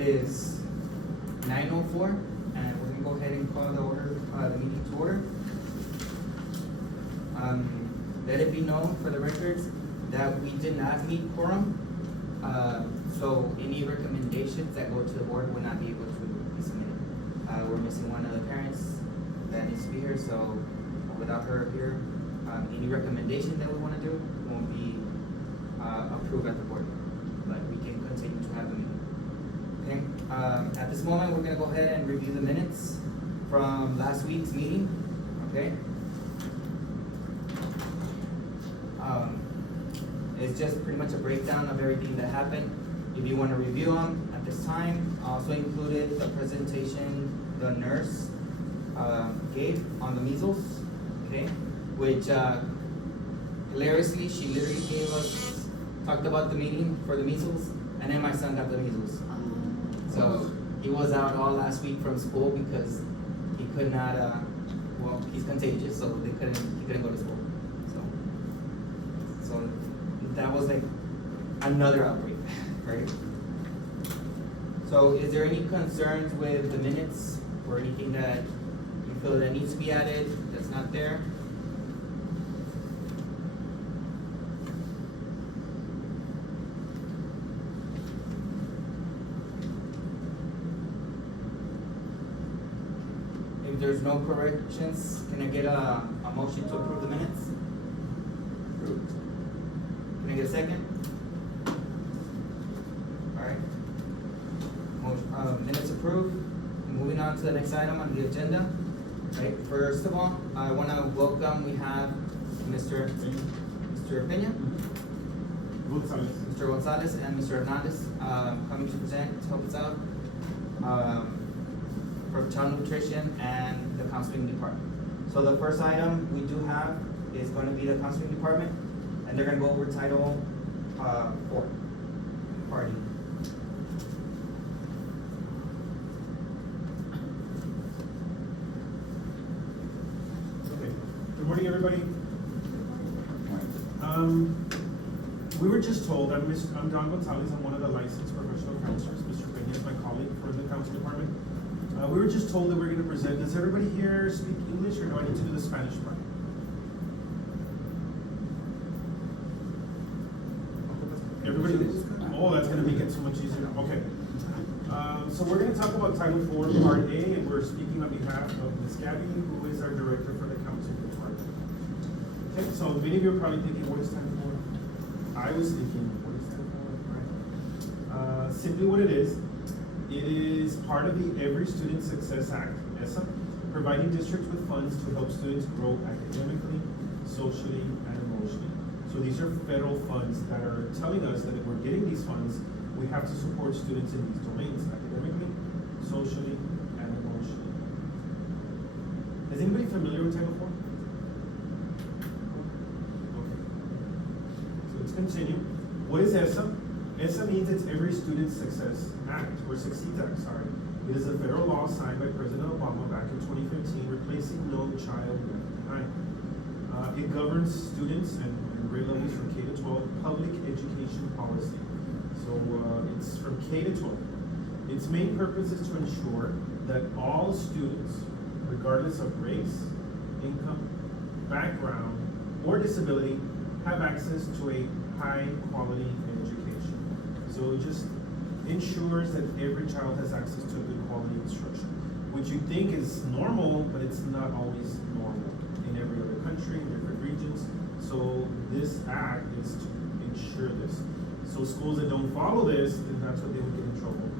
It is 9:04, and we're gonna go ahead and call the meeting to order. Let it be known for the records that we did not meet quorum, so any recommendations that go to the board will not be able to be submitted. We're missing one of the parents that needs to be here, so without her here, any recommendation that we wanna do won't be approved at the board, but we can continue to have the meeting. Okay, at this moment, we're gonna go ahead and review the minutes from last week's meeting, okay? It's just pretty much a breakdown of everything that happened. If you wanna review them at this time, I also included the presentation the nurse gave on the measles, okay? Which hilariously, she literally talked about the meeting for the measles, and then my son got the measles. So he was out all last week from school because he could not, well, he's contagious, so he couldn't go to school. So that was like another outbreak, right? So is there any concerns with the minutes or anything that you feel that needs to be added that's not there? If there's no corrections, can I get a motion to approve the minutes? Approved. Can I get a second? Alright. Minutes approved. Moving on to the next item on the agenda. Right. First of all, I want to welcome, we have Mr. Peña, Mr. Gonzalez, and Mr. Hernandez coming to present to help us out for child nutrition and the counseling department. So the first item we do have is going to be the counseling department, and they're going to go over Title 4, Party. Okay. Good morning, everybody. We were just told, I'm Don Gonzalez, I'm one of the licensed professional counselors. Mr. Peña is my colleague for the counseling department. We were just told that we're going to present. Does everybody here speak English, or do I need to do the Spanish part? Everybody? Oh, that's going to make it so much easier. Okay. So we're going to talk about Title 4, Part A, and we're speaking on behalf of Ms. Gabby, who is our director for the counseling department. Okay, so many of you are probably thinking, what is Title 4? I was thinking, what is Title 4? Right? Simply what it is part of the Every Student Success Act, ESSA, providing districts with funds to help students grow academically, socially, and emotionally. So these are federal funds that are telling us that if we're getting these funds, we have to support students in these domains, academically, socially, and emotionally. Is anybody familiar with Title 4? Okay. So let's continue. What is ESSA? ESSA means it's Every Student Success Act, or Succeeds Act, sorry. It is a federal law signed by President Obama back in 2015, replacing No Child Left Behind. It governs students and grade levels from K to 12 public education policy. So it's from K to 12. Its main purpose is to ensure that all students, regardless of race, income, background, or disability, have access to a high quality education. So it just ensures that every child has access to good quality instruction, which you think is normal, but it's not always normal in every other country, in different regions. So this act is to ensure this. So schools that don't follow this, then that's what they would get in trouble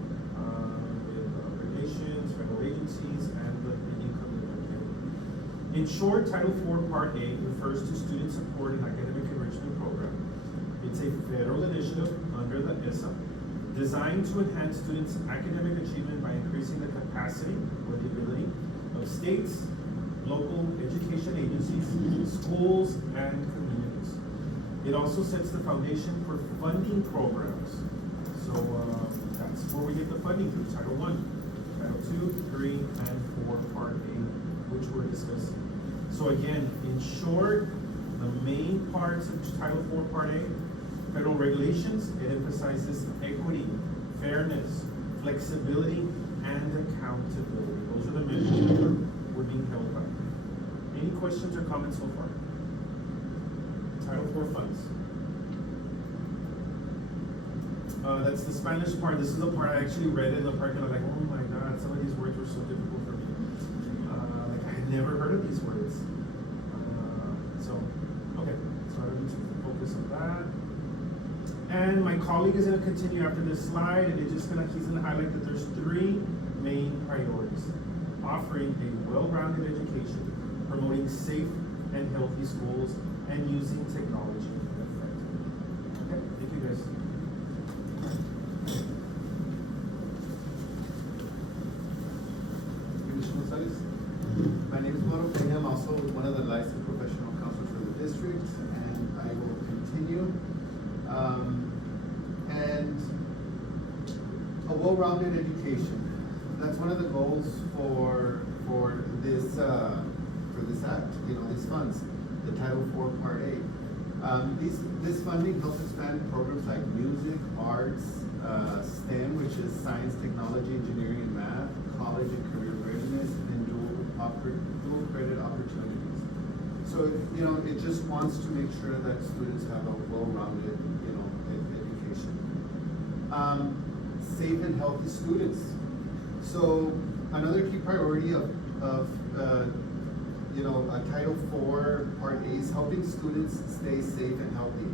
with regulations, federal agencies, and the income that they're getting. In short, Title 4 Part A refers to Student Support and Academic Enrichment Program. It's a federal initiative under the ESSA designed to enhance students' academic achievement by increasing the capacity or the ability of states, local education agencies, schools, and communities. It also sets the foundation for funding programs. So that's where we get the funding through Title 1, Title 2, 3, and 4 Part A, which we're discussing. So again, in short, the main parts of Title 4 Part A, federal regulations, it emphasizes equity, fairness, flexibility, and accountability. Those are the measures that we're being held by. Any questions or comments so far? Title IV funds. That's the Spanish part. This is the part I actually read in the parking lot, like, oh my God, some of these words were so difficult for me. Like I had never heard of these words. Okay, so I don't need to focus on that. And my colleague is gonna continue after this slide, and he's gonna highlight that there's three main priorities: offering a well-rounded education, promoting safe and healthy schools, and using technology effectively. Okay, thank you guys. Commissioner Gonzalez. My name is Mauro Peña. I'm also one of the licensed professional counselors for the district, and I will continue. And a well-rounded education. That's one of the goals for this act. These funds, the Title IV Part A. This funding helps expand programs like music, arts, STEM, which is science, technology, engineering, and math, college and career readiness, and dual credit opportunities. So, it just wants to make sure that students have a well-rounded, education. Safe and healthy students. So, another key priority of Title IV Part A is helping students stay safe and healthy.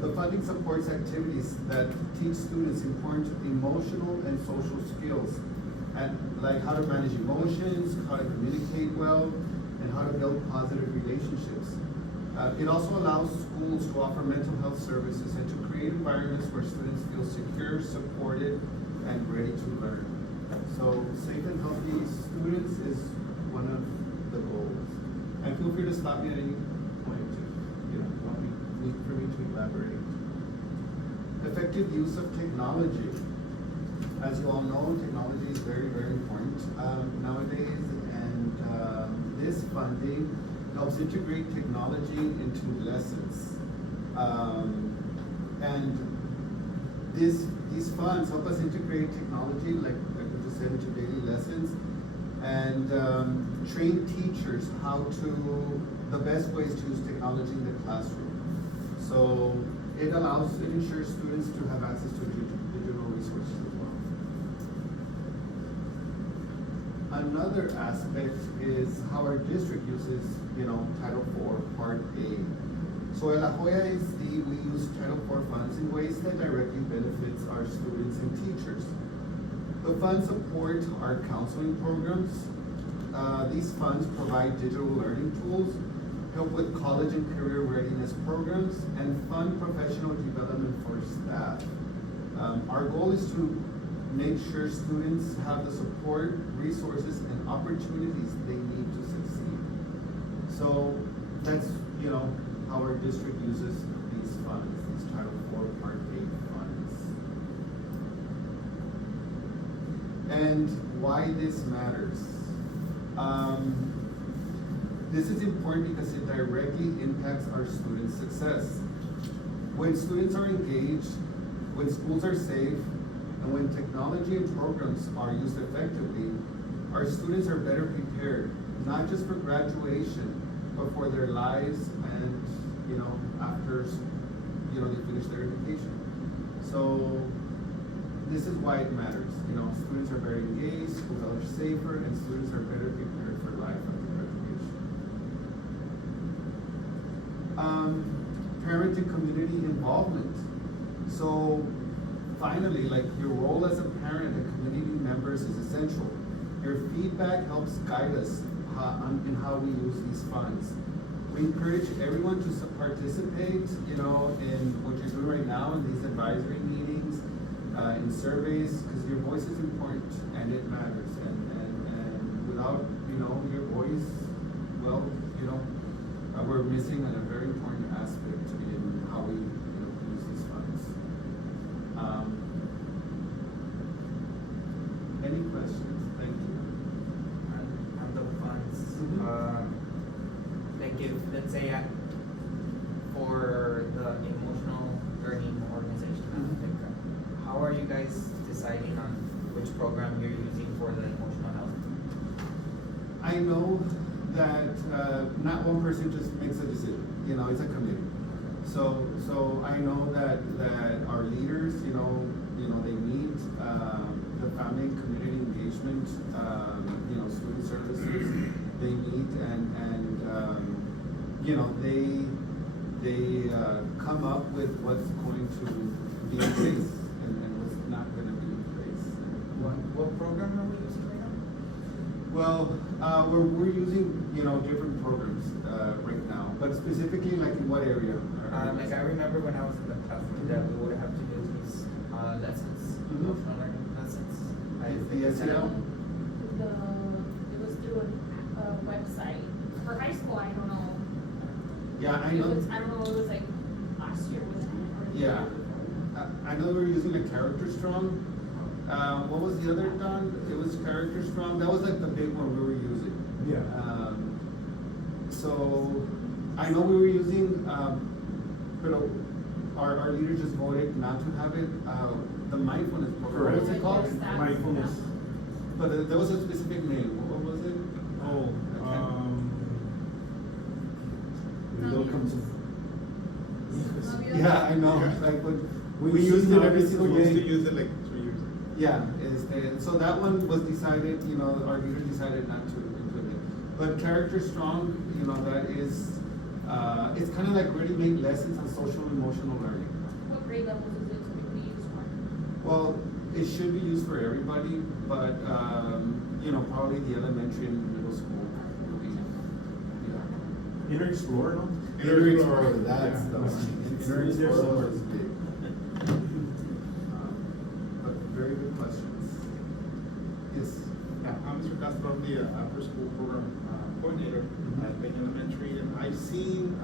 The funding supports activities that teach students important emotional and social skills, and like how to manage emotions, how to communicate well, and how to build positive relationships. It also allows schools to offer mental health services and to create environments where students feel secure, supported, and ready to learn. So safe and healthy students is one of the goals. And feel free to stop me at any point for me to elaborate. Effective use of technology. As you all know, technology is very, very important nowadays, and this funding helps integrate technology into lessons. And these funds help us integrate technology, like we just said, into daily lessons, and train teachers the best ways to use technology in the classroom. So it ensures students to have access to digital resources as well. Another aspect is how our district uses, Title IV Part A. So at La Joya ISD, we use Title IV funds in ways that directly benefits our students and teachers. The funds support our counseling programs. These funds provide digital learning tools, help with college and career readiness programs, and fund professional development for staff. Our goal is to make sure students have the support, resources, and opportunities they need to succeed. So that's, how our district uses these funds, these Title IV Part A funds. And why this matters. This is important because it directly impacts our students' success. When students are engaged, when schools are safe, and when technology and programs are used effectively, our students are better prepared, not just for graduation, but for their lives and, after, they finish their education. So this is why it matters. Students are very engaged, schools are safer, and students are better prepared for life after graduation. Parent and community involvement. So finally, your role as a parent and community members is essential. Your feedback helps guide us in how we use these funds. We encourage everyone to participate, in what you're doing right now in these advisory meetings, in surveys, because your voice is important and it matters. And without, your voice, we're missing a very important aspect in how we, use these funds. Any questions? Thank you. On the funds, let's say for the emotional learning organization, how are you guys deciding on which program you're using for the emotional health? I know that, not one person just makes a decision, you know, it's a committee. So I know that our leaders, you know, they meet, the family and community engagement, you know, student services, they meet and, you know, they come up with what's going to be in place and what's not gonna be in place. What program are we using right now? Well, we're using, you know, different programs, right now, but specifically like in what area? Like I remember when I was in the classroom that we would have to do these lessons, emotional learning lessons. The SEL? It was through a website. For high school, I don't know. Yeah, I It know. was, I don't know, it was like last year, wasn't it? Or the Yeah. year before? I know we were using a character strong. What was the other, Don? It was character strong. That was like the big one we were using. Yeah. So I know we were using, but our leaders just voted not to have it. The mindfulness program. What was it called? Correct. Mindfulness. But there was a specific name. What was it? Oh, it'll come to. Yeah, I know. Like, but we We've used seen it every it. single We used to day. use it like 3 years ago. Yeah, so that one was decided, you know, our leader decided not to include it. But character strong, you know, that is, it's kind of like ready-made lessons on social and emotional learning. What grade levels is it typically used for? Well, it should be used for everybody, but, you know, probably the elementary and middle school would be, yeah. Inner Explorer, no? Inner Explorer, that's Yeah. the one. Inner It's there Explorer somewhere. was big. But very good questions. Yes. I'm Mr. Castro, I'm the after-school program coordinator at Peña Elementary, and I've seen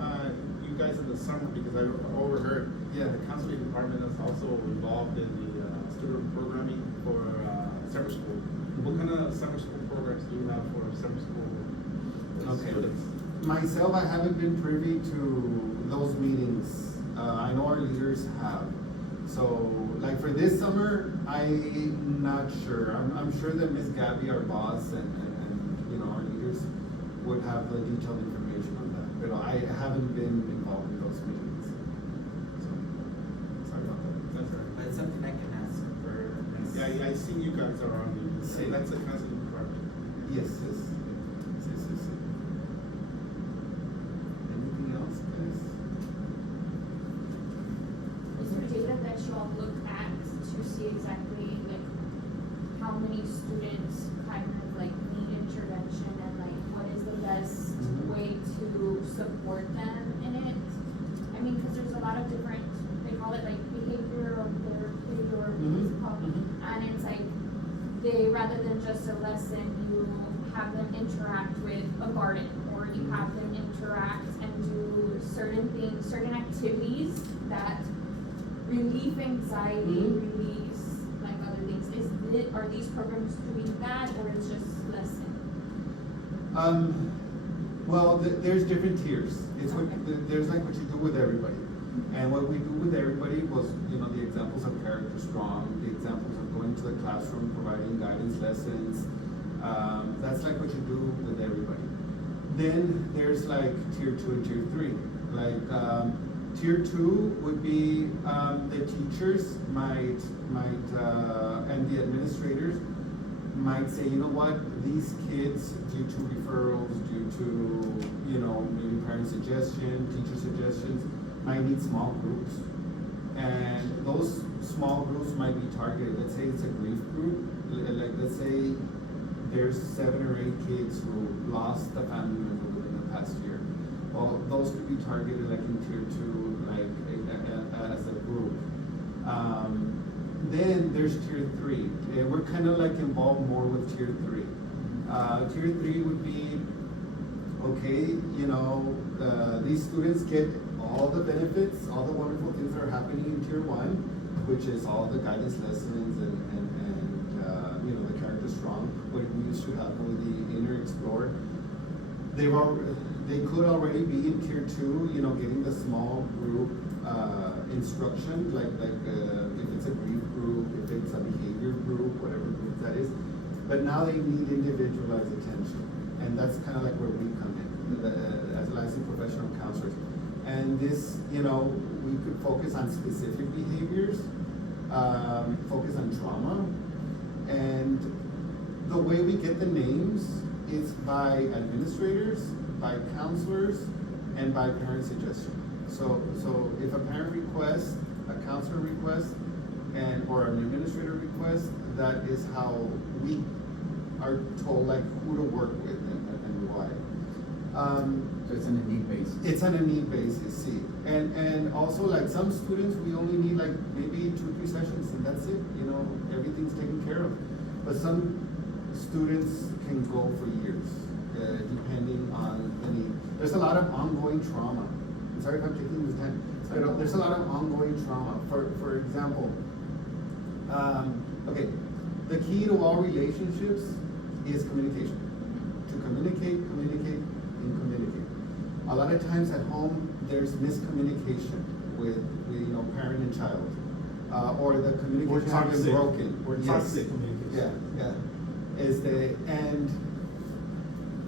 you guys in the summer because I overheard Yeah. the counseling department is also involved in the student programming for summer school. What kind of summer school programs do you have for summer school Okay. students? Myself, I haven't been privy to those meetings. I know our leaders have. So, like for this summer, I'm not sure. I'm sure that Miss Gabby, our boss, and you know, our leaders would have the detailed information on that. But I haven't been involved in those meetings. So, sorry about that. That's right. But it's something I can ask for. Yeah, I seen you guys around the, Sí. that's the counseling department. Yes. Anything else, guys? Is there data that you all look at to see exactly like how many students kind of like need intervention and like what is the best way to support them in it? I mean, cause there's a lot of different, they call it like behavioral therapy or physical, and it's like they, rather than just a lesson, you have them interact with a garden, or you have them interact and do certain things, certain activities that relieve anxiety, release like other things. Are these programs doing that, or it's just lesson? Well, there's different tiers. It's what, Okay. there's like what you do with everybody. And what we do with everybody was, you know, the examples of Character Strong, the examples of going to the classroom, providing guidance lessons. That's like what you do with everybody. Then there's like tier 2 and tier 3. Like, tier 2 would be, the teachers might, and the administrators might say, you know what, these kids, due to referrals, due to, you know, maybe parent suggestion, teacher suggestions, might need small groups. And those small groups might be targeted. Let's say it's a grief group. Like, let's say there's 7 or 8 kids who lost a family member within the past year. Well, those could be targeted like in tier 2, like as a group. Then there's tier 3. We're kind of like involved more with tier 3. Tier 3 would be, okay, you know, these students get all the benefits, all the wonderful things that are happening in tier 1, which is all the guidance lessons and you know, the Character Strong, what we used to have with the Inner Explorer. They could already be in tier 2, you know, getting the small group instruction, like if it's a grief group, if it's a behavior group, whatever group now they need individualized attention. And that's kind of like where we come in, as licensed professional counselors. And this, you know, we could focus on specific behaviors, focus on trauma. And the way we get the names is by administrators, by counselors, and by parent suggestion. So if a parent requests, a counselor requests, or an administrator requests, that is how we are told like who to work with and why. So it's on a need basis. It's on a need basis, see. And also like some students, we only need like maybe 2-3 sessions and that's it, you know, everything's taken care of. But some students can go for years, depending on the need. There's a lot of ongoing trauma. I'm sorry if I'm taking this time. But there's a lot of ongoing trauma. For example, okay, the key to all relationships is communication. To communicate, and communicate. A lot of times at home, there's miscommunication with you know, parent and child. Or the communication has been broken. Or toxic communication. Yeah. And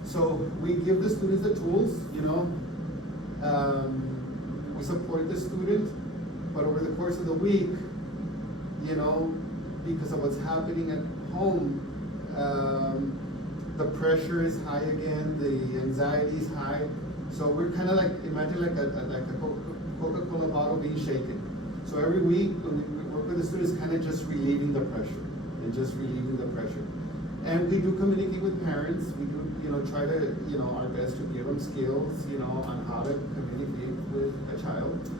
so we give the students the tools, you know, we support the student, but over the course of the week, you know, because of what's happening at home, the pressure is high again, the anxiety is high. So we're kind of like, imagine like a Coca-Cola bottle being shaken. So every week when we work with the students, kind of just relieving the pressure. And we do communicate with parents. We do, you know, try to, you know, our best to give them skills, you know, on how to communicate with a child.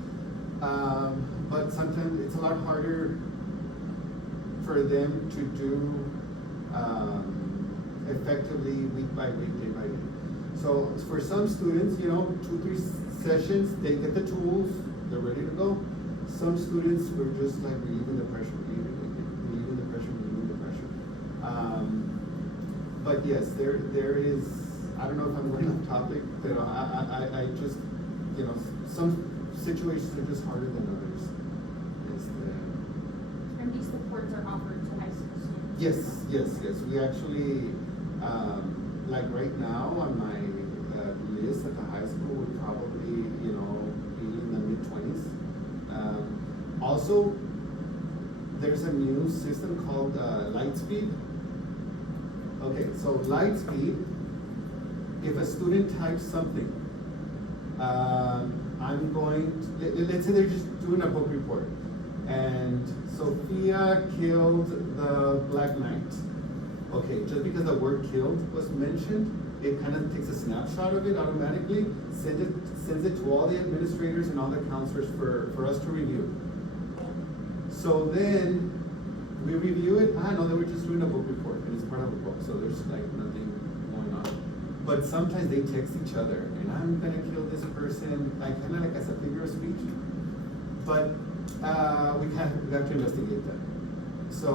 But sometimes it's a lot harder for them to do effectively week by week, day by day. So for some students, you know, 2-3 sessions, they get the tools, they're ready to go. Some students, we're just like relieving the pressure. But yes, there is, I don't know if I'm going off topic, but I just, you know, some situations are just harder than others. And these supports are offered to high school students? Yes. We actually, like right now on my list at the high school would probably, you know, be in the mid-20s. Also, there's a new system called Lightspeed. Okay, so Lightspeed, if a student types something, I'm going to, let's say they're just doing a book report, and Sophia killed the Black Knight. Okay, just because the word killed was mentioned, it kind of takes a snapshot of it automatically, sends it to all the administrators and all the counselors for us to review. So then we review it. No, they were just doing a book report, and it's part of a book, so there's like nothing going on. But sometimes they text each other, and I'm gonna kill this person, like kind of like as a figure of speech. But we have to investigate that. So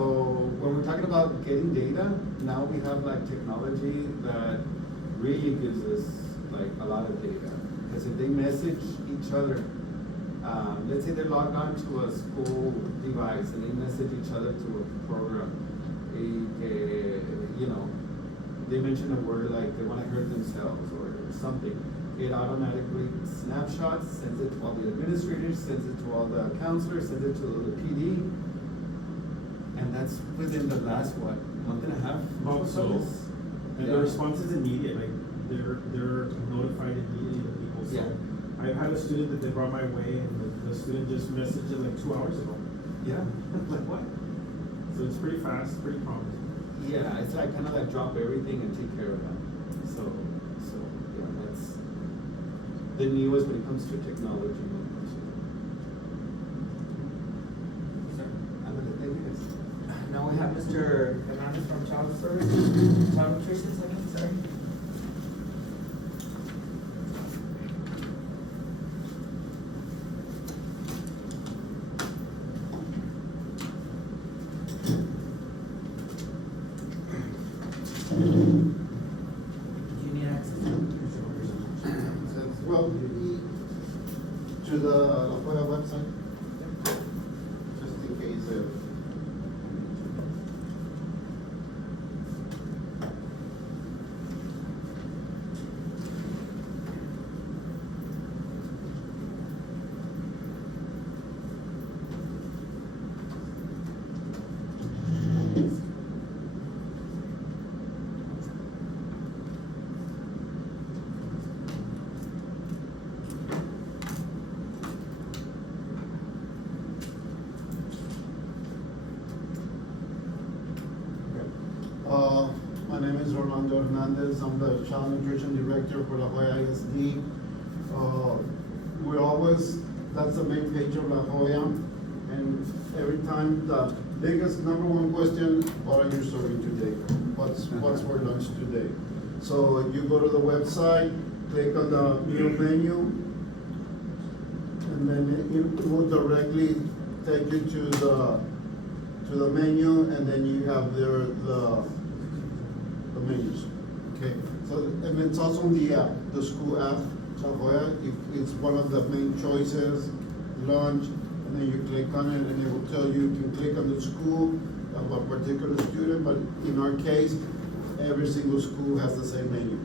when we're talking about getting data, now we have like technology that really gives us like a lot of data. Because if they message each other, let's say they're logged on to a school device and they message each other to a program, you know, they mention a word like they want to hurt themselves or something, it automatically snapshots, sends it to all the administrators, sends it to all the counselors, sends it to the PD, and that's within the last, month and a half? Also, and Yeah. the response is immediate, like they're notified immediately to people. So Yeah. I had a student that they brought my way, and the student just messaged it like 2 hours ago. Yeah. Like what? So it's pretty fast, pretty prompt. Yeah, it's like kind of like drop everything and take care of that. So yeah, that's the newest when it comes to technology. Sir. I'm gonna thank you guys. Now we have Mr. Hernandez from Child Nutrition, sorry. Do you need access? Well, to the La Joya website, just in case if. My name is Rolando Hernandez. I'm the Child Nutrition Director for La Joya ISD. We're always, that's the main page of La Joya. And every time the biggest number one question, what are you serving today? What's for lunch today? So you go to the website, click on the meal menu, and then it will directly take you to the menu, and then you have there the menus. Okay, so, and it's also on the app, the school app, La Joya. It's one of the main choices, lunch, and then you click on it, and it will tell you to click on the school of a particular student, but in our case, every single school has the same menu.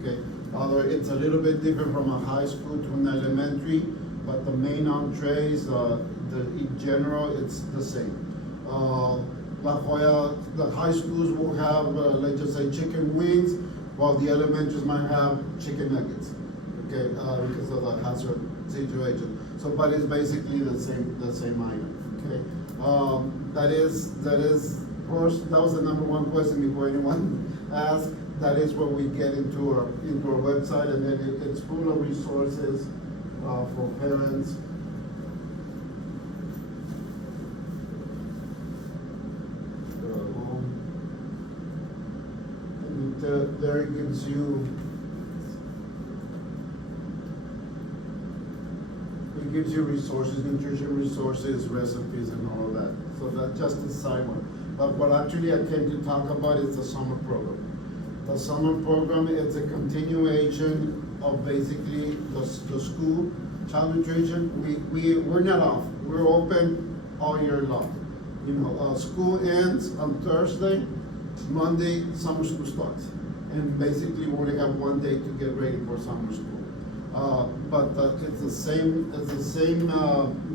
Okay, although it's a little bit different from a high school to an elementary, but the main entrees, in general, it's the same. La Joya, the high schools will have, let's just say, chicken wings, while the elementaries might have chicken nuggets, okay, because of the hazard situation. So, but it's basically the same item, okay? That is, first, that was the number one question before anyone asked. That is where we get into our website, and then it's full of resources for parents. There it gives you, resources, nutrition resources, recipes, and all of that. So that's just a sidebar. But what actually I came to talk about is the summer program. The summer program is a continuation of basically the school child nutrition. We're not off. We're open all year long. You know, school ends on Thursday. Monday, summer school starts. And basically we only have one day to get ready for summer school. But it's the same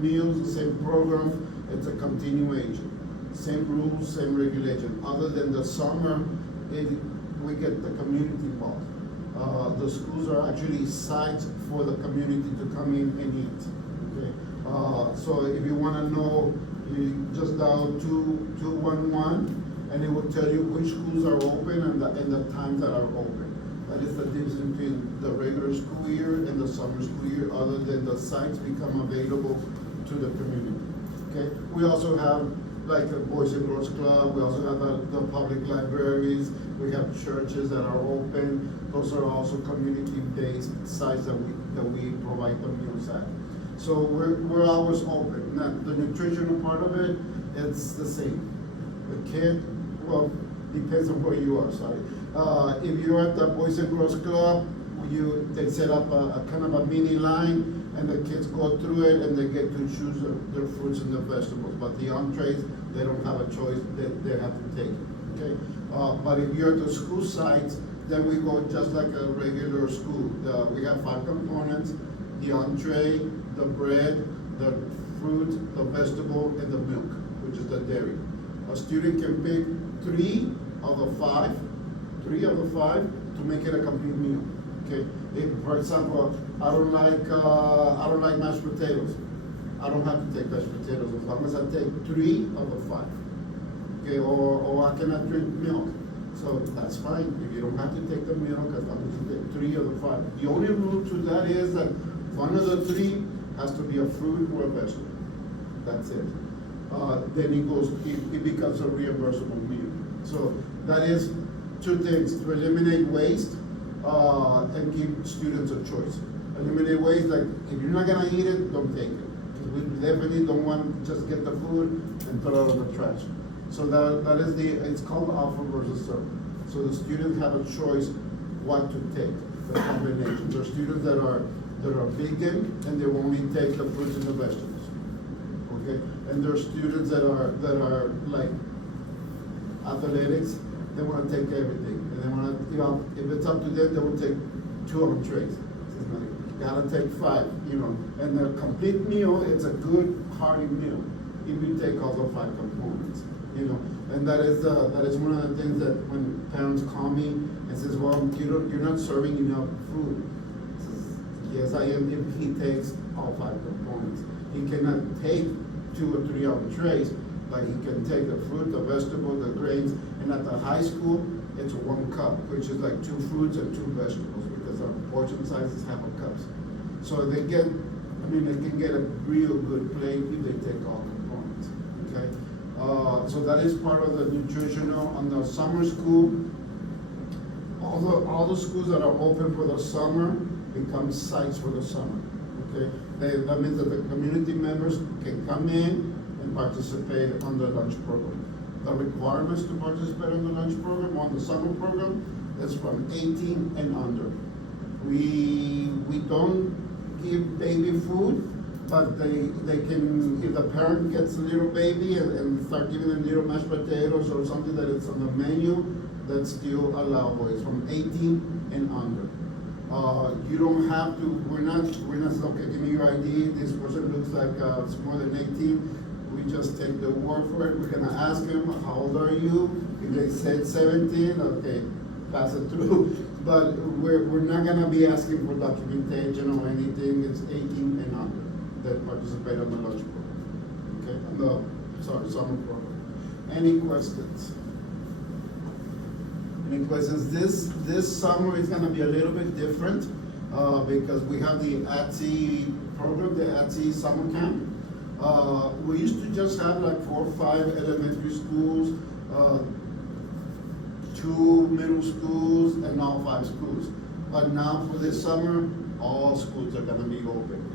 meals, the same program, it's a continuation. Same rules, same regulation. Other than the summer, we get the community involved. The schools are actually sites for the community to come in and eat. Okay? So if you wanna know, you just dial 211, and it will tell you which schools are open and the times that are open. That is the difference between the regular school year and the summer school year, other than the sites become available to the community. Okay? We also have like the Boys and Girls Club, we also have the public libraries, we have churches that are open. Those are also community-based sites that we provide the meals at. So we're always open. Now, the nutritional part of it, it's the same. The kid, well, depends on where you are, sorry. If you're at the Boys and Girls Club, they set up a kind of a mini line, and the kids go through it, and they get to choose their fruits and their vegetables. But the entrees, they don't have a choice, they have to take it, okay? But if you're at the school sites, then we go just like a regular school. We have 5 components: the entree, the bread, the fruit, the vegetable, and the milk, which is the dairy. A student can pick 3 of the 5 to make it a complete meal. Okay. If, for example, I don't like mashed potatoes, I don't have to take mashed potatoes as long as I take 3 of the 5. Okay. Or I cannot drink milk, so that's fine. If you don't have to take the milk, as long as you take 3 of the 5. The only rule to that is that one of the 3 has to be a fruit or a vegetable. That's it. Then it becomes a reimbursable meal. So that is 2 things: to eliminate waste and give students a choice. Eliminate waste, like if you're not gonna eat it, don't take it. We definitely don't want to just get the food and throw it in the trash. So that is it's called offer versus serve. So the students have a choice what to take, the combination. There are students that are vegan and they will only take the fruits and the vegetables. Okay, and there are students that are like athletics. They want to take everything, and they want to, if it's up to them, they will take 2 entrees. You gotta take 5, and the complete meal, it's a good hearty meal if you take all the 5 components, and that is one of the things that when parents call me and says, well, you're not serving enough food. I says, yes, I am, if he takes all 5 components. He cannot take 2 or 3 entrees, but he can take the fruit, the vegetable, the grains, and at the high school, it's 1 cup, which is like 2 fruits and 2 vegetables, because our portion sizes have a cups. So they can get a real good plate if they take all components, okay? So that is part of the nutritional. On the summer school, all the schools that are open for the summer become sites for the summer, okay? That means that the community members can come in and participate on the lunch program. The requirements to participate in the lunch program, on the summer program, is from 18 and under. We don't give baby food, but they can, if the parent gets a little baby and start giving them little mashed potatoes or something that is on the menu, that's still allowable. It's from 18 and under. You don't have to, we're not saying, okay, give me your ID, this person looks like it's more than 18. We just take the word for it. We're gonna ask them, how old are you? If they said 17, okay, pass it through. But we're not gonna be asking for documentation or anything. It's 18 and under that participate on the lunch program. Okay, on the summer program. Any questions? Any questions? This summer is gonna be a little bit different because we have the ATSI program, the ATSI summer camp. We used to just have like 4 or 5 elementary schools, 2 middle schools, and now 5 schools. But now for this summer, all schools are gonna be open,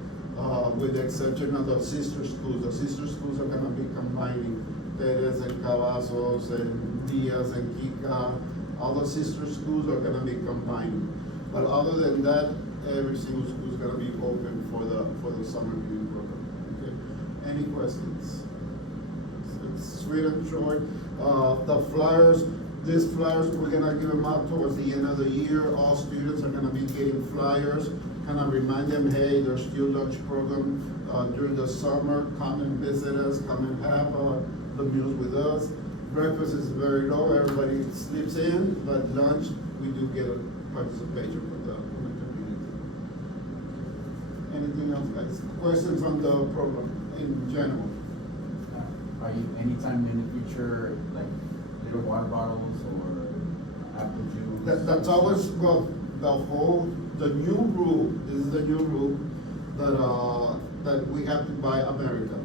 with the exception of the sister schools. The sister schools are gonna be combining Perez and Cavazos and Diaz and Kika. All the sister schools are gonna be combining. But other than that, every single school is gonna be open for the summer reading program. Okay. Any questions? It's sweet and short. The flyers, these flyers, we're gonna give them out towards the end of the year. All students are gonna be getting flyers. Kind of remind them, hey, there's still lunch program during the summer. Come and visit us, come and have the meals with us. Breakfast is very low, everybody sleeps in, but lunch, we do get a participation from the community. Anything else, guys? Questions on the program in general? Are you anytime in the future, like little water bottles or apple juice? That's always, well, the new rule, this is the new rule, that we have to buy American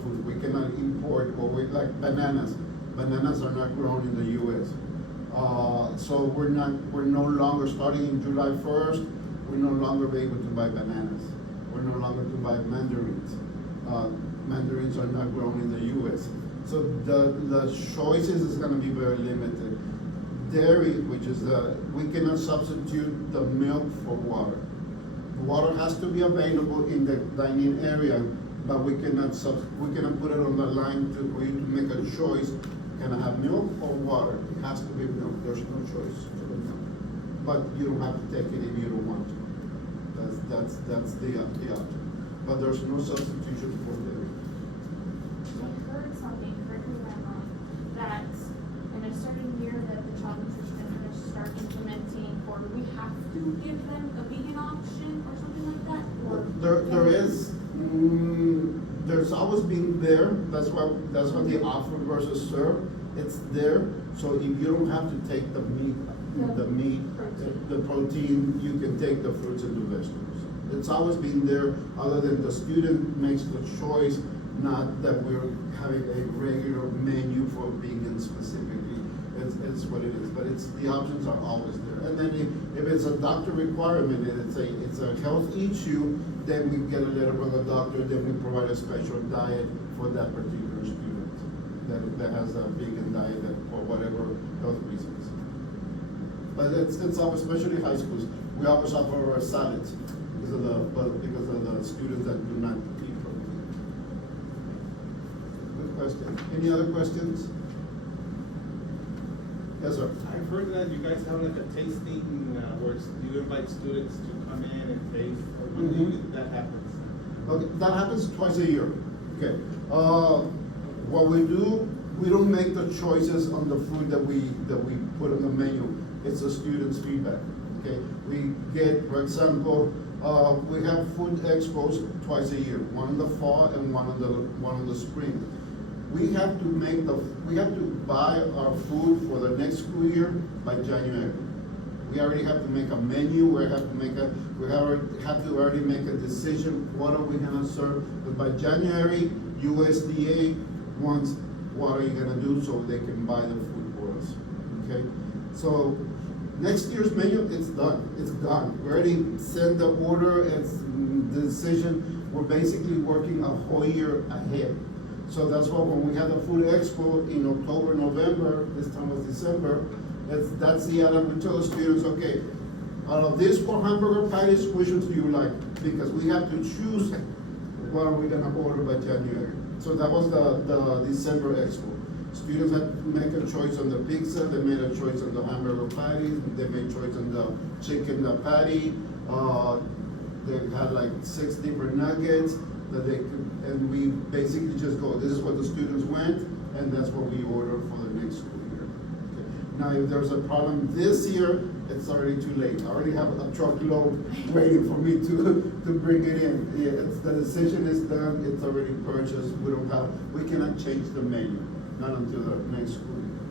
food. We cannot import, or like bananas. Bananas are not grown in the US. So we're no longer, starting in July 1st, we're no longer able to buy bananas. We're no longer to buy mandarins. Mandarins are not grown in the US. So the choices is gonna be very limited. Dairy, which is we cannot substitute the milk for water. Water has to be available in the dining area, but we cannot put it on the line for you to make a choice. Can I have milk or water? It has to be milk. There's no choice for the milk. But you don't have to take it if you don't want to. That's the option. But there's no substitution for dairy. I heard something, correct me if I'm wrong, that in a certain year that the child nutrition is gonna start implementing, or we have to give them a vegan option or something like that? Or There is, there's always been there, that's why the offer versus serve, it's there. So if you don't have to take the meat, the protein, you can take the fruits and the vegetables. It's always been there, other than the student makes the choice, not that we're having a regular menu for vegan specifically. It's what it is, but the options are always there. And then if it's a doctor requirement and it's a health issue, then we get a letter from the doctor, then we provide a special diet for that particular student that has a vegan diet for whatever health reasons. But it's always, especially high schools, we always offer salads because of the students that do not eat protein. Good question. Any other questions? Yes, sir. I've heard that you guys have like a tasting where you invite students to come in and taste. Or when do you, that happens? Okay, that happens twice a year. Okay. What we do, we don't make the choices on the food that we put on the menu. It's the students' feedback. Okay. We get, for example, we have food expos twice a year. One in the fall and one in the spring. we have to buy our food for the next school year by January. We already have to make a menu, we have to already make a decision, what are we gonna serve? But by January, USDA wants, what are you gonna do so they can buy the food for us, okay? So, next year's menu, it's done. We already sent the order, it's the decision. We're basically working a whole year ahead. So that's why when we had the food expo in October, November, this time was December, that's the item we tell the students, okay, out of these 4 hamburger patties, which ones do you like? Because we have to choose what are we gonna order by January. So that was the December expo. Students had to make a choice on the pizza, they made a choice on the hamburger patties, they made choice on the chicken patty. They had like 6 different nuggets that they could, and we basically just go, this is what the students went, and that's what we ordered for the next school year. Okay. Now, if there's a problem this year, it's already too late. I already have a truckload waiting for me to bring it in. Yeah, the decision is done, it's already purchased, we cannot change the menu, not until the next school year.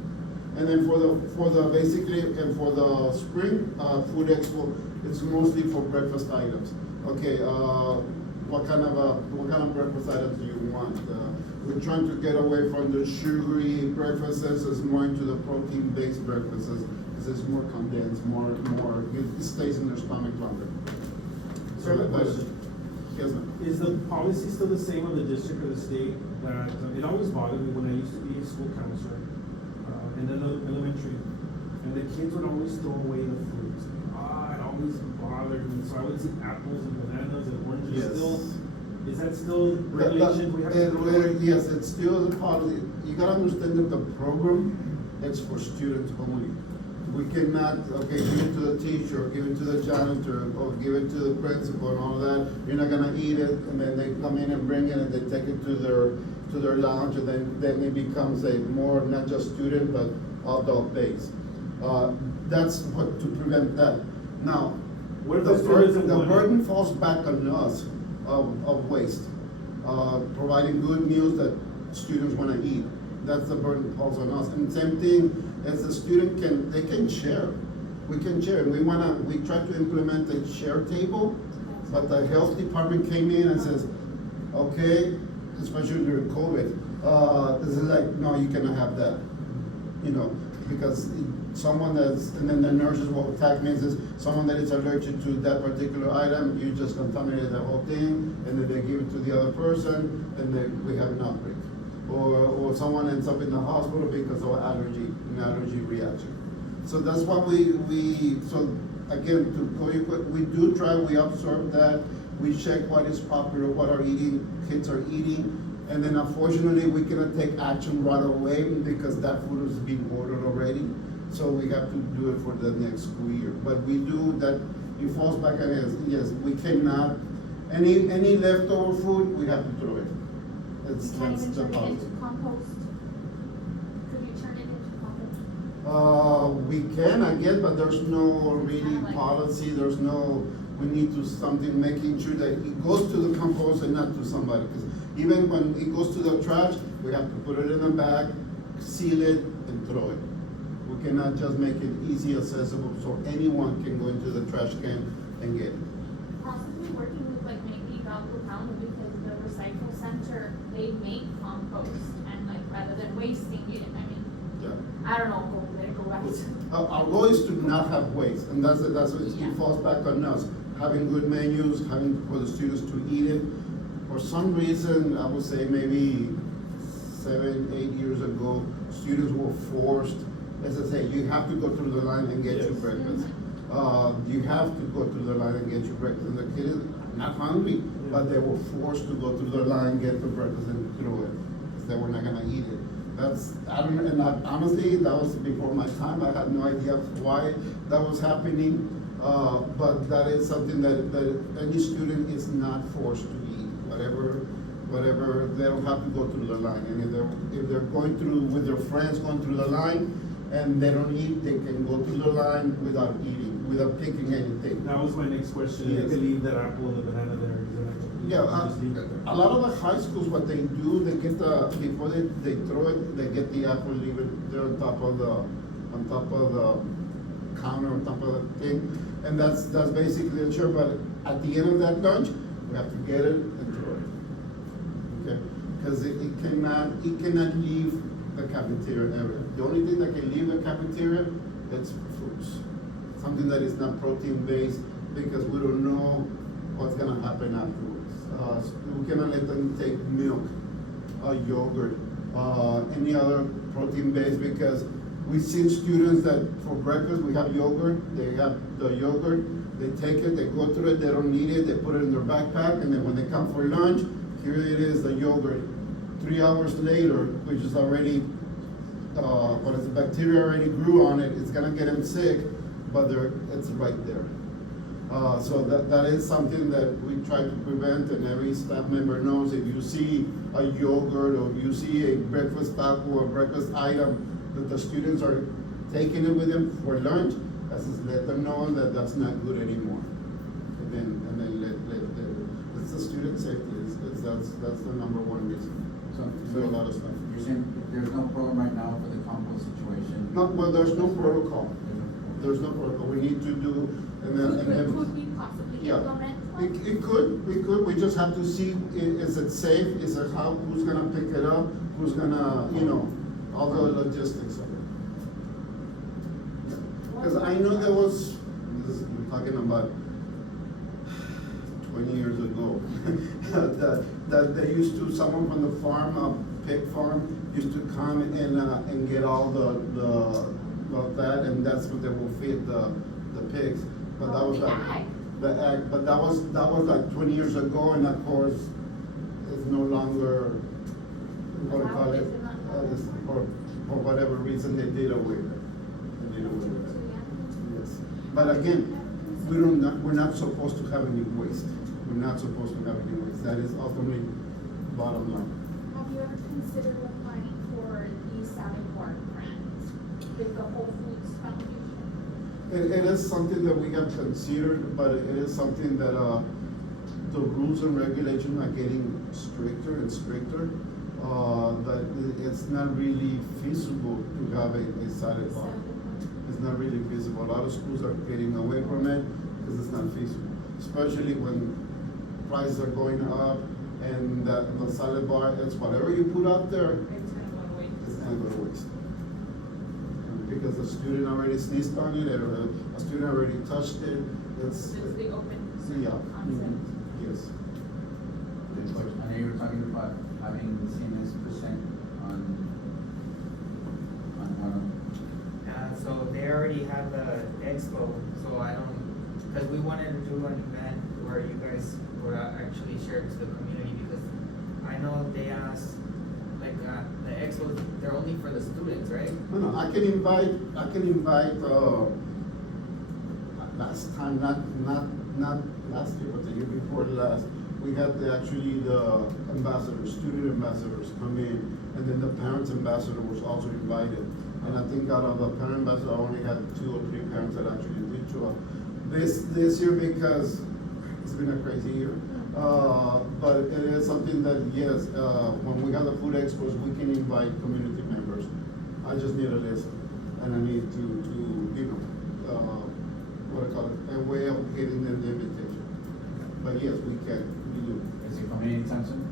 And then for the spring food expo, it's mostly for breakfast items. Okay, what kind of breakfast items do you want? We're trying to get away from the sugary breakfasts, it's more into the protein-based breakfasts, because it's more condensed, it stays in their stomach longer. So I have a question. Yes, ma'am. Is the policy still the same on the district or the state? That it always bothered me when I used to be a school counselor in the elementary, and the kids would always throw away the fruit. It always bothered me. So I would see apples and bananas and oranges. Is that still regulation? We have to throw it away? Yes, it's still the policy. You gotta understand that the program, it's for students only. We cannot, okay, give it to the teacher, give it to the janitor, or give it to the principal and all that. You're not gonna eat it, and then they come in and bring it, and they take it to their lounge, and then it becomes a more, not just student, but adult base. That's what, to prevent that. Now, What if the the student doesn't want it? burden falls back on us of waste. Providing good meals that students wanna eat. That's the burden that falls on us. And same thing, as a student they can share. We can share. We try to implement a share table, but the health department came in and says, okay, especially during COVID, this is like, no, you cannot have that. You know, because and then the nurses will tag me and says, someone that is allergic to that particular item, you just contaminated the whole thing, and then they give it to the other person, and then we have an outbreak. Or someone ends up in the hospital because of an allergy reaction. So that's why so again, we do try, we observe that, we check what is popular, what kids are eating, and then unfortunately, we cannot take action right away because that food is being ordered already. So we have to do it for the next school year. But we do that, it falls back on us, yes, we cannot, any leftover food, we have to throw it. That's You can't even the turn it policy. into compost? Could you turn it into compost? We can, I guess, but there's no really Kinda like- policy, we need to making sure that it goes to the compost and not to somebody. Because even when it goes to the trash, we have to put it in a bag, seal it, and throw it. We cannot just make it easy accessible so anyone can go into the trash can and get it. Possibly working with like maybe Galco County, because the recycle center, they make compost, and like rather than wasting it, I mean, Yeah. I don't know, let it go back to. Our goal is to not have waste, and that's what Yeah. it falls back on us. Having good menus, having for the students to eat it. For some reason, I would say maybe 7, 8 years ago, students were forced, as I say, you have to go through the line and get your Yes. breakfast. You have to go through the line and get your breakfast. And the kid is not hungry, but they were forced to go through the line, get the breakfast, and throw it. Because they were not gonna eat it. Honestly, that was before my time. I had no idea why that was happening. But that is something that any student is not forced to eat. Whatever, they don't have to go through the line. And if they're going through with their friends, going through the line, and they don't eat, they can go through the line without eating, without picking anything. That was my next question. If Yes. they could leave that apple and the banana there, is that Yeah, You just leave it there. a lot of the high schools, what they do, they get before they throw it, they get the apple, leave it there on top of the counter, on top of the thing. And that's basically a chore, but at the end of that lunch, we have to get it and throw it. Okay? Because it cannot leave the cafeteria area. The only thing that can leave the cafeteria, it's fruits. Something that is not protein-based, because we don't know what's gonna happen afterwards. We cannot let them take milk, yogurt, any other protein-based, because we've seen students that for breakfast, we have yogurt, they have the yogurt, they take it, they go through it, they don't need it, they put it in their backpack, and then when they come for lunch, here it is, the yogurt. 3 hours later, which is already, what is the bacteria already grew on it, it's gonna get them sick, but it's right there. So that is something that we try to prevent, and every staff member knows if you see a yogurt or you see a breakfast taco or breakfast item that the students are taking it with them for lunch, let's just let them know that that's not good anymore. And then let it's the student safety, that's the number one reason. So For a lot of stuff. You're saying there's no program right now for the compost situation? No, well, there's no protocol. There's no protocol. We need to do, and then. Could we possibly Yeah, implement one? we could, we just have to see, is it safe, is it how, who's gonna pick it up, who's gonna, all the logistics of it. Cause I know there was, we're talking about 20 years ago, that they used to, someone from the farm, pig farm, used to come and get all that, and that's what they will feed the pigs. But that was like, but that was like 20 years ago, and of course, it's no longer, what do you call it? For whatever reason, they did away with it. They did away with it. Yes. But again, we're not supposed to have any waste. We're not supposed to have any waste. That is ultimately bottom line. Have you ever considered applying for the salad bar grant with the Whole Foods Foundation? It is something that we have considered, but it is something that, the rules and regulations are getting stricter and stricter. That it's not really feasible to have a salad bar. It's not really feasible. A lot of schools are getting away from it because it's not feasible, especially when prices are going up and that the salad bar, it's whatever you put out there, it's gonna go to waste. Because the student already sneezed on it, or a student already touched it, It's the open yeah. concept. Yes. I know you were talking about having the same as percent on. So they already have the expo, so I don't, because we wanted to do an event where you guys would actually share it to the community, because I know they asked, like, the expo, they're only for the students, right? No, I can invite, last time, not last year, but the year before last, we had the ambassadors, student ambassadors come in, and then the parents ambassador was also invited. And I think out of the parent ambassador, I only had 2 or 3 parents that actually did show up. This year, because it's been a crazy year, but it is something that, yes, when we have the food expos, we can invite community members. I just need a list, and I need to what I call it, a way of getting them the invitation. But yes, we can, we do. Is it coming anytime soon?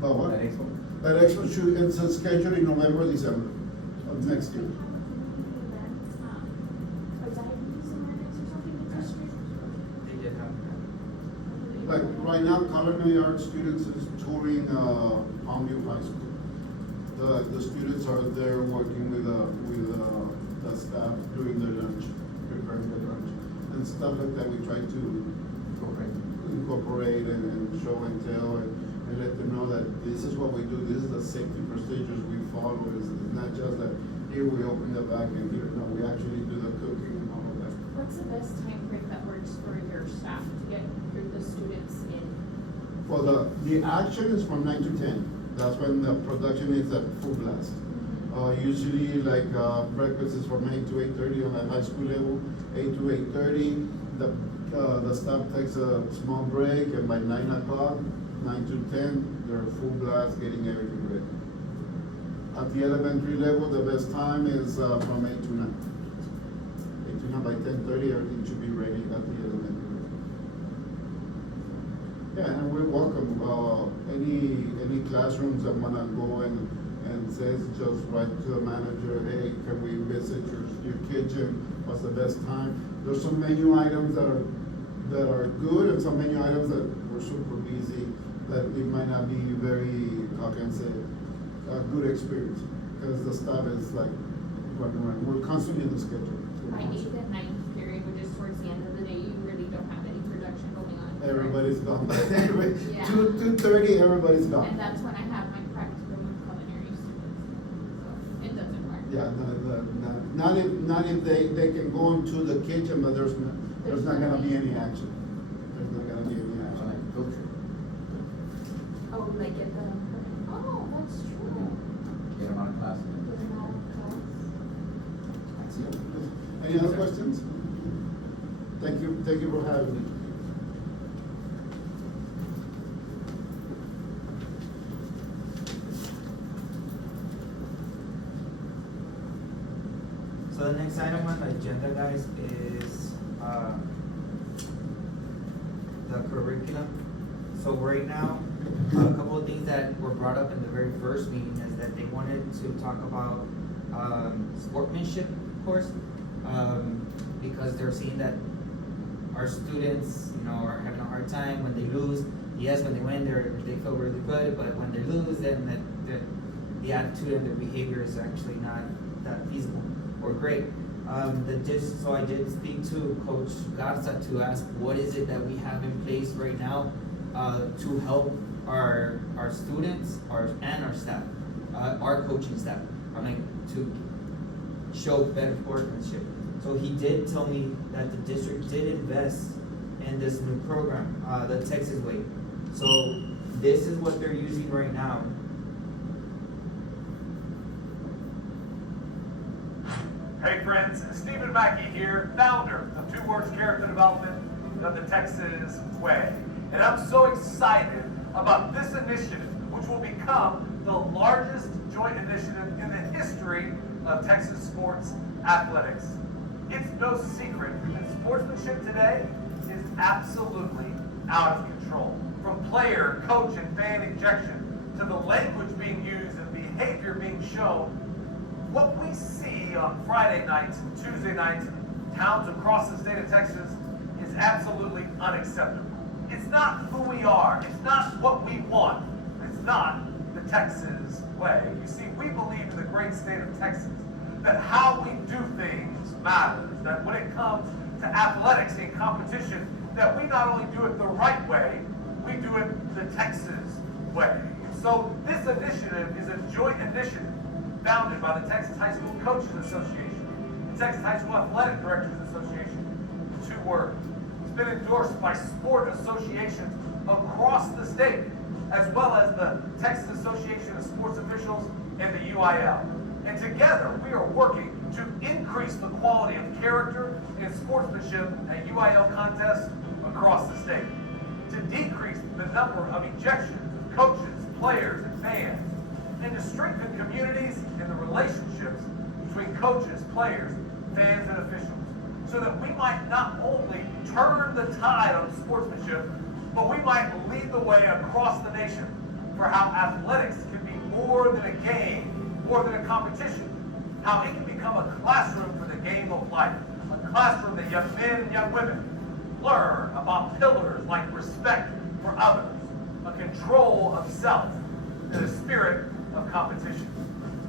But what? That expo? That expo it's scheduled in November, December of next year. They did have that. Like, right now, culinary arts students is touring, Palmview High School. The students are there working with the staff doing their lunch, preparing their lunch. And stuff like that, we try to incorporate and show and tell and let them know that this is what we do, this is the safety procedures we follow. It's not just that here we open the bag and here, no, we actually do the cooking and all of that. What's the best time frame that works for your staff to get the students in? For the action is from 9 to 10. That's when the production is at full blast. Usually breakfast is from 8 to 8:30 on the high school level, 8 to 8:30. The The staff takes a small break, and by 9 o'clock, 9 to 10, they're full blast getting everything ready. At the elementary level, the best time is from 8 to 9. 8 to 9, by 10:30, everything should be ready at the elementary level. Yeah, and we welcome any classrooms that wanna go and says, just write to the manager, hey, can we visit your kitchen? What's the best time? There's some menu items that are good, and some menu items that were super busy, that it might not be very, how can I say, a good experience, because the staff is like running around. We're constantly in the schedule. My 8th and 9th period, which is towards the end of the day, you really don't have any production going on. Everybody's gone. Yeah. 2:30, everybody's gone. And that's when I have my practical and culinary students, so it doesn't work. Yeah, not if they can go into the kitchen, but there's not gonna be any action. There's not gonna be any So action. like filter, Oh, like get the, oh, that's true. get them out of class. Get them out of class. That's it. Any other questions? Thank you for having me. So the next item on the agenda, guys, is, the curriculum. So right now, a couple of things that were brought up in the very first meeting is that they wanted to talk about, sportsmanship course. Because they're seeing that our students, are having a hard time when they lose. Yes, when they win, they feel really good, but when they lose, then the attitude and their behavior is actually not that feasible or great. So I did speak to Coach Garza to ask, what is it that we have in place right now to help our students and our staff, our coaching staff, to show better sportsmanship. So he did tell me that the district did invest in this new program, the Texas Way. So this is what they're using right now. Hey friends, Stephen Mackey here, founder of Two Words Character Development of the Texas Way. And I'm so excited about this initiative, which will become the largest joint initiative in the history of Texas sports athletics. It's no secret that sportsmanship today is absolutely out of control. From player, coach, and fan ejection to the language being used and behavior being shown, what we see on Friday nights and Tuesday nights in towns across the state of Texas is absolutely unacceptable. It's not who we are. It's not what we want. It's not the Texas way. You see, we believe in the great state of Texas that how we do things matters, that when it comes to athletics and competition, that we not only do it the right way, we do it the Texas way. So this initiative is a joint initiative founded by the Texas High School Coaches Association, the Texas High School Athletic Directors Association, Two Words. It's been endorsed by sport associations across the state, as well as the Texas Association of Sports Officials and the UIL. And together, we are working to increase the quality of character and sportsmanship at UIL contests across the state, to decrease the number of ejections of coaches, players, and fans, and to strengthen communities and the relationships between coaches, players, fans, and officials, so that we might not only turn the tide on sportsmanship, but we might lead the way across the nation for how athletics can be more than a game, more than a competition, how it can become a classroom for the game of life, a classroom that young men and young women learn about pillars like respect for others, a control of self, and a spirit of competition.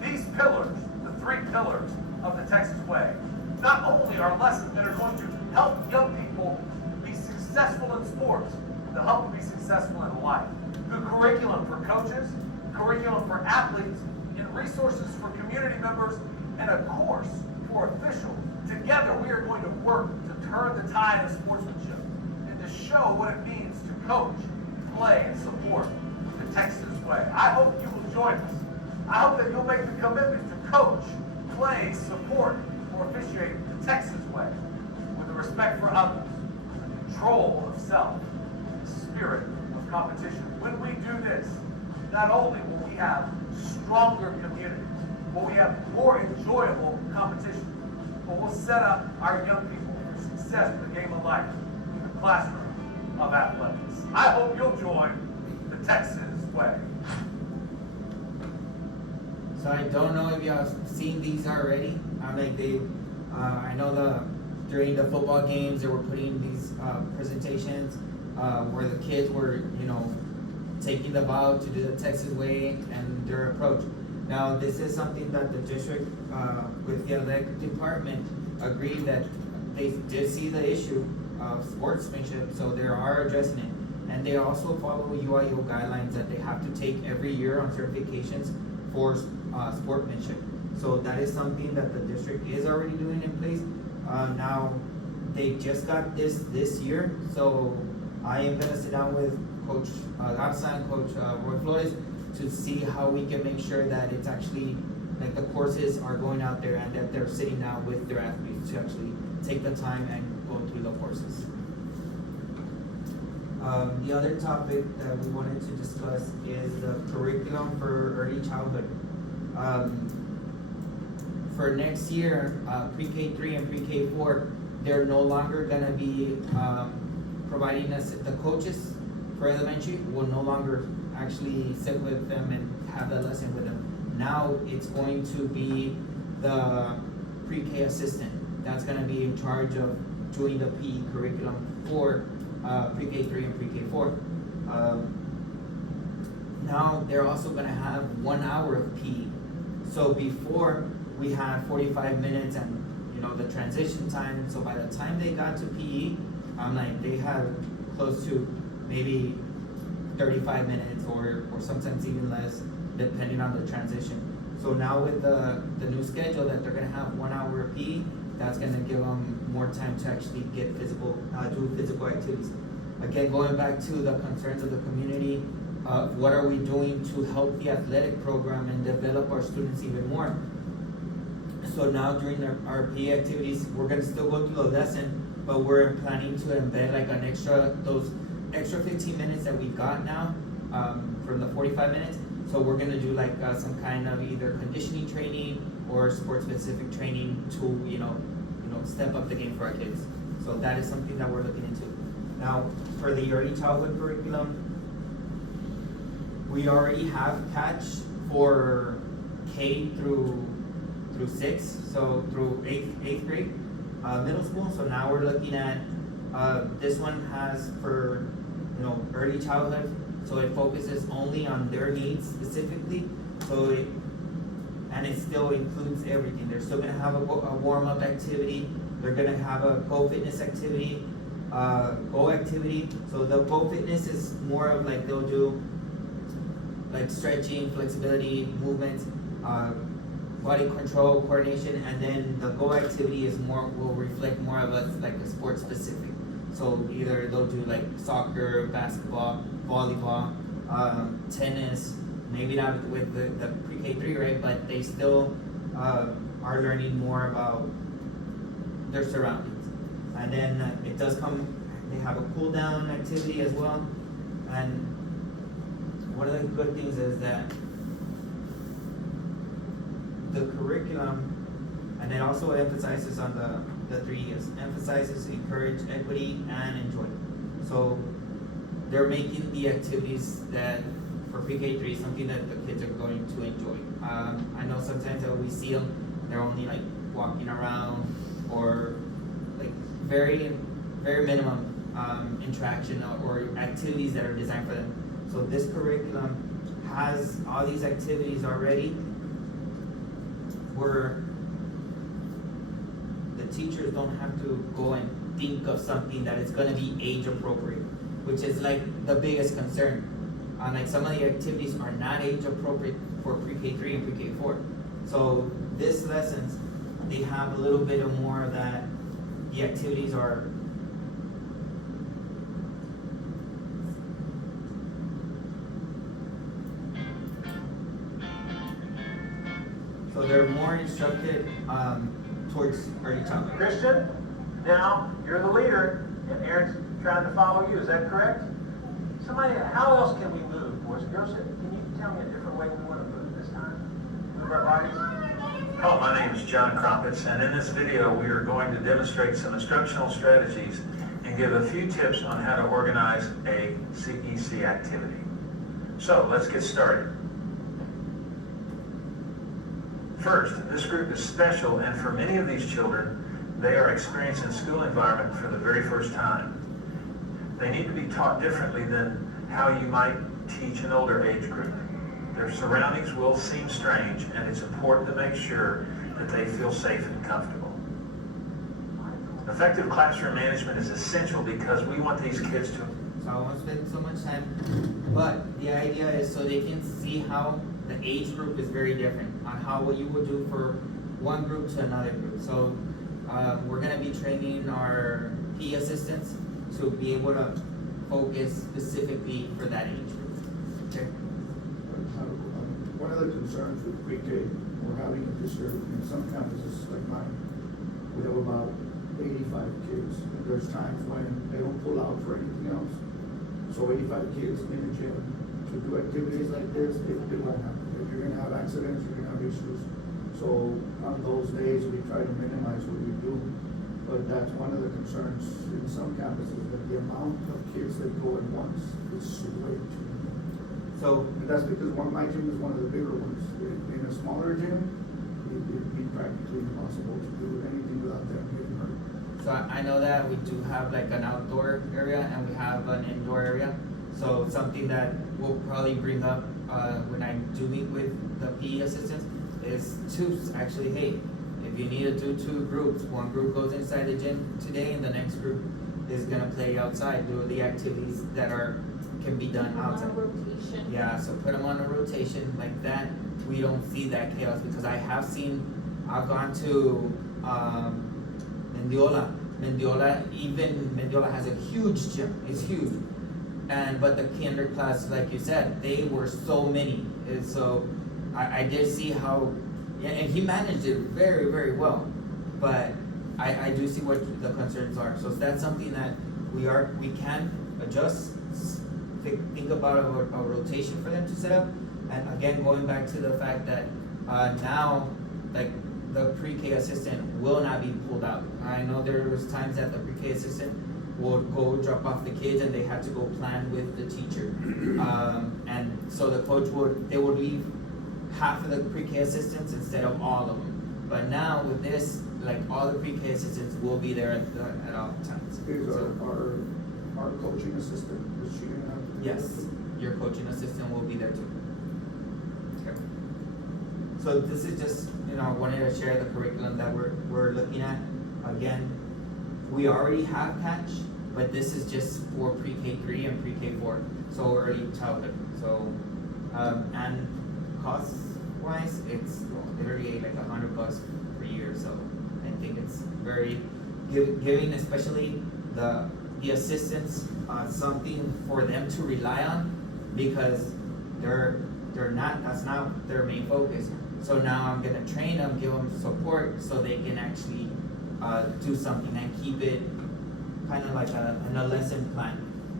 These pillars, the three pillars of the Texas Way, not only are lessons that are going to help young people be successful in sports, but to help them be successful in life. Through curriculum for coaches, curriculum for athletes, and resources for community members, and a course for officials. Together, we are going to work to turn the tide of sportsmanship and to show what it means to coach, play, and support the Texas Way. I hope you will join us. I hope that you'll make the commitment to coach, play, support, or officiate the Texas Way with a respect for others, a not only will we have stronger communities, will we have more enjoyable competition, but we'll set up our young people for success in the game of life, in the classroom of athletics. I hope you'll join the Texas way. So I don't know if y'all have seen these already. I know during the football games they were putting these presentations where the kids were, taking the vow to do the Texas way and their approach. Now this is something that the district with the athletic department agreed that they did see the issue of sportsmanship, so they are addressing it. And they also follow UIO guidelines that they have to take every year on certifications for sportsmanship. So that is something that the district is already doing in place. Now, they just got this year, so I am gonna sit down with Coach Garza and Coach Roy Flores to see how we can make sure that it's actually, like, the courses are going out there and that they're sitting down with their athletes to actually take the time and go through the courses. The other topic that we wanted to discuss is the curriculum for early childhood. For next year, pre-K3 and pre-K4, they're no longer gonna be providing us, the coaches for elementary will no longer actually sit with them and have the lesson with them. Now it's going to be the pre-K assistant that's gonna be in charge of doing the PE curriculum for pre-K3 and pre-K4. Now they're also gonna have 1 hour of PE. So before we had 45 minutes and the transition time. So by the time they got to PE, they had close to maybe 35 minutes or sometimes even less, depending on the transition. So now with the new schedule that they're gonna have 1 hour of PE, that's gonna give them more time to actually get do physical activities. Again, going back to the concerns of the community, what are we doing to help the athletic program and develop our students even more? So now during our PE activities, we're gonna still go through the lesson, but we're planning to embed like those extra 15 minutes that we got now from the 45 minutes. So we're gonna do like some kind of either conditioning training or sport-specific training to step up the game for our kids. So that is something that we're looking into. Now for the early childhood curriculum, we already have catch for K through 6, so through eighth grade, middle school. So now we're looking at this one has for early childhood, so it focuses only on their needs specifically. And it still includes everything. They're still gonna have a warm-up activity. They're gonna have a Go Fitness activity, Go activity. So the Go Fitness is more of like they'll do like stretching, flexibility, movements, body control, coordination, and then the Go activity will reflect more of a sport specific. So either they'll do like soccer, basketball, volleyball, tennis, maybe not with the pre-K3, right? But they still are learning more about their surroundings. And then it does they have a cool down activity as well. And one of the good things is that the curriculum, and it also emphasizes on the 3 E's, emphasizes, encourage, equity, and enjoy. So they're making the activities that for pre-K3 something that the kids are going to enjoy. I know sometimes that we see them, they're only like walking around or like very, very minimum interaction or activities that are designed for them. So this curriculum has all these activities already where the teachers don't have to go and think of something that is going to be age appropriate, which is like the biggest concern. Like some of the activities are not age appropriate for pre-K3 and pre-K4. So this lessons, they have a little bit of more of that. The activities are so they're more instructed towards early childhood. Christian, now you're the leader, and Aaron's trying to follow you. Is that correct? Somebody, how else can we move, boys and girls? Can you tell me a different way we want to move this time? Move our bodies? Hello, my name is John Crumpets, and in this video we are going to demonstrate some instructional strategies and give a few tips on how to organize a CEC activity. So let's get started. First, this group is special, and for many of these children, they are experiencing a school environment for the very first time. They need to be taught differently than how you might teach an older age group. Their surroundings will seem strange, and it's important to make sure that they feel safe and comfortable. Effective classroom management is essential because we want these kids to... So I won't spend so much time, but the idea is so they can see how the age group is very different on how what you would do for one group to another group. So we're going to be training our PE assistants to be able to focus specifically for that age group. Okay. One of the concerns with pre-K we're having this year in some campuses like mine, we have about 85 kids. And there's times when they don't pull out for anything else. So 85 kids in a gym to do activities like this, it won't happen. If you're gonna have accidents, you're gonna have issues. So on those days, we try to minimize what we do. But that's one of the concerns in some campuses, that the amount of kids that go at once is way too many. So And that's because my gym is one of the bigger ones. In a smaller gym, it'd be practically impossible to do anything without them getting hurt. So I know that we do have like an outdoor area and we have an indoor area. So something that we'll probably bring up when I do meet with the PE assistants is actually, hey, if you need to do two groups, one group goes inside the gym today and the next group is gonna play outside, do the activities that can be done outside. On a rotation. Yeah, so put them on a rotation like that. We don't see that chaos because I've gone to Mendiola has a huge gym. It's huge. But the kinder class, like you said, they were so many. And so I did see how, and he managed it very, very well. But I do see what the concerns are. So that's something that we can adjust, think about a rotation for them to set up. And again, going back to the fact that now, like, the pre-K assistant will not be pulled out. I know there was times that the pre-K assistant would go drop off the kids and they had to go plan with the teacher. And so the coach would leave half of the pre-K assistants instead of all of them. But now with this, like, all the pre-K assistants will be there at all times. Is our coaching assistant, is she gonna have to do Yes, that? your coaching assistant will be there too. Okay. So this is just, I wanted to share the curriculum that we're looking at. Again, we already have Patch, but this is just for pre-K3 and pre-K4, so early childhood. So, and cost-wise, it's literally like $100 per year. So I think it's very giving, especially the assistants, something for them to rely on, because that's not their main focus. So now I'm gonna train them, give them support so they can actually do something and keep it kind of like in a lesson plan,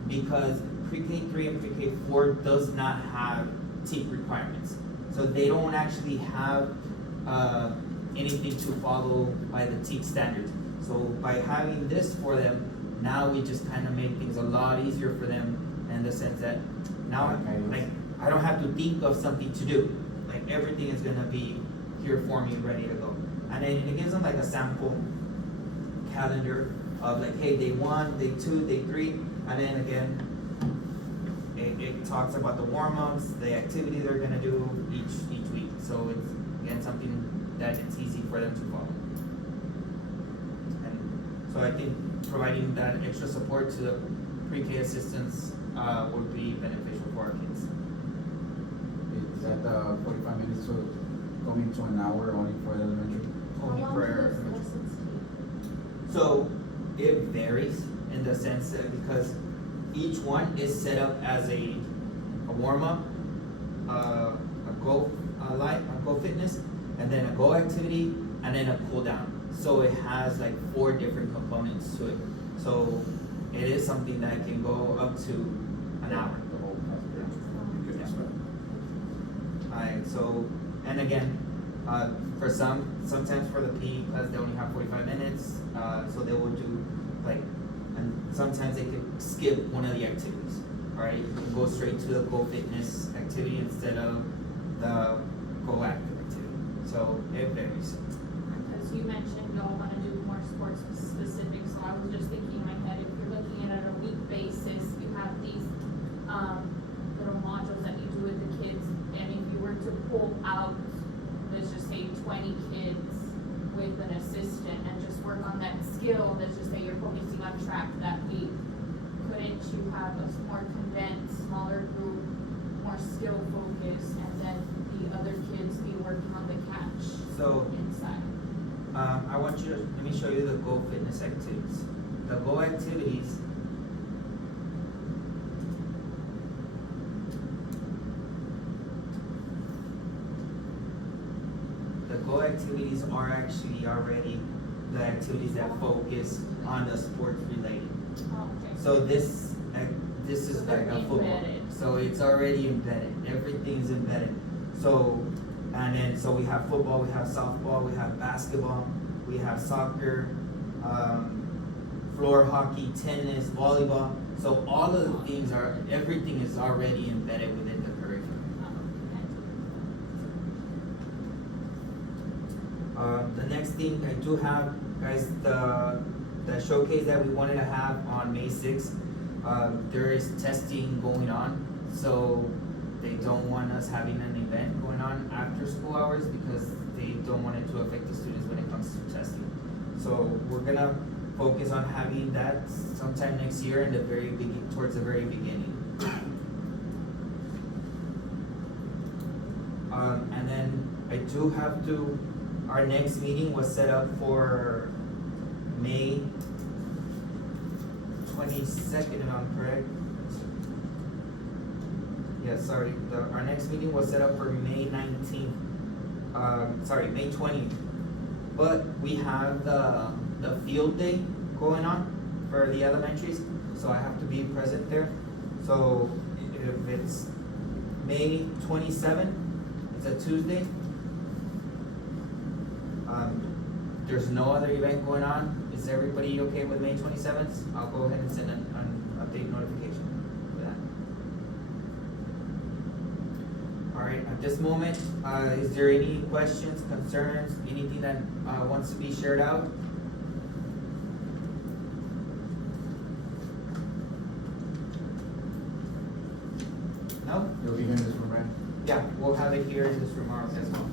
because pre-K3 and pre-K4 does not have TEAC requirements. So they don't actually have anything to follow by the TEAC standards. So by having this for them, now we just kind of make things a lot easier for them, in the sense that now I don't have to think of something to do. Like, everything is gonna be here for me, ready to go. And then it gives them like a sample calendar of like, hey, day 1, day 2, day 3, and then again, it talks about the warm-ups, the activity they're gonna do each week. So it's, again, something that it's easy for them to follow. And so I think providing that extra support to the pre-K assistants would be beneficial for our kids. Is that 45 minutes, so going to an hour only for the elementary? How Only long for do our those elementary. lessons take? So it varies in the sense that, because each one is set up as a warm-up, a go fitness, and then a go activity, and then a cool down. So it has like 4 different components to it. So it is something that can go up to an hour. The whole class. You can expect. right? So, and again, sometimes for the PE class, they only have 45 minutes, so they will do like, and sometimes they can skip one of the activities, right? You can go straight to the Go Fitness activity instead of the Go Active activity, so it varies. Because you mentioned y'all wanna do more sports specific, so I was just thinking in my head, if you're looking at it on a week basis, you have these, little modules that you do with the kids, and if you were to pull out, let's just say 20 kids with an assistant and just work on that skill, let's just say you're focusing on track that week, couldn't you have a more condensed, smaller group, more skill focused, and then the other kids be working on the catch So, inside? I want you to, let me show you the Go Fitness activities. The Go activities, are actually already the activities that focus on the sports related. Oh, okay. So this is So like they're a football. embedded. So it's already embedded. Everything's embedded. So, and then so we have football, we have softball, we have basketball, we have soccer, floor hockey, tennis, volleyball. So all of the things everything is already embedded within the curriculum. The next thing I do have, guys, the showcase that we wanted to have on May 6th, there is testing going on, so they don't want us having an event going on after school hours because they don't want it to affect the students when it comes to testing. So we're gonna focus on having that sometime next year in the towards the very beginning. And then I do have to, our next meeting was set up for May 22nd, if I'm correct. Yeah, sorry, our next meeting was set up for May 19th, May 20th. But we have the field day going on for the elementaries, so I have to be present there. So if it's May 27th, it's a Tuesday. There's no other event going on. Is everybody okay with May 27th? I'll go ahead and send an update notification for that. All right, at this moment, is there any questions, concerns, anything that wants to be shared out? No? You'll be here in this room, right? Yeah, we'll have it here in this room as well.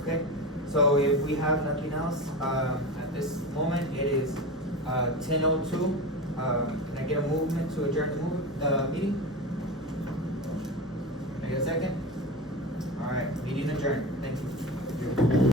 Okay, so if we have nothing else, at this moment, it is 10:02. Can I get a movement to adjourn the meeting? Can I get a second? All right, meeting adjourned. Thank you.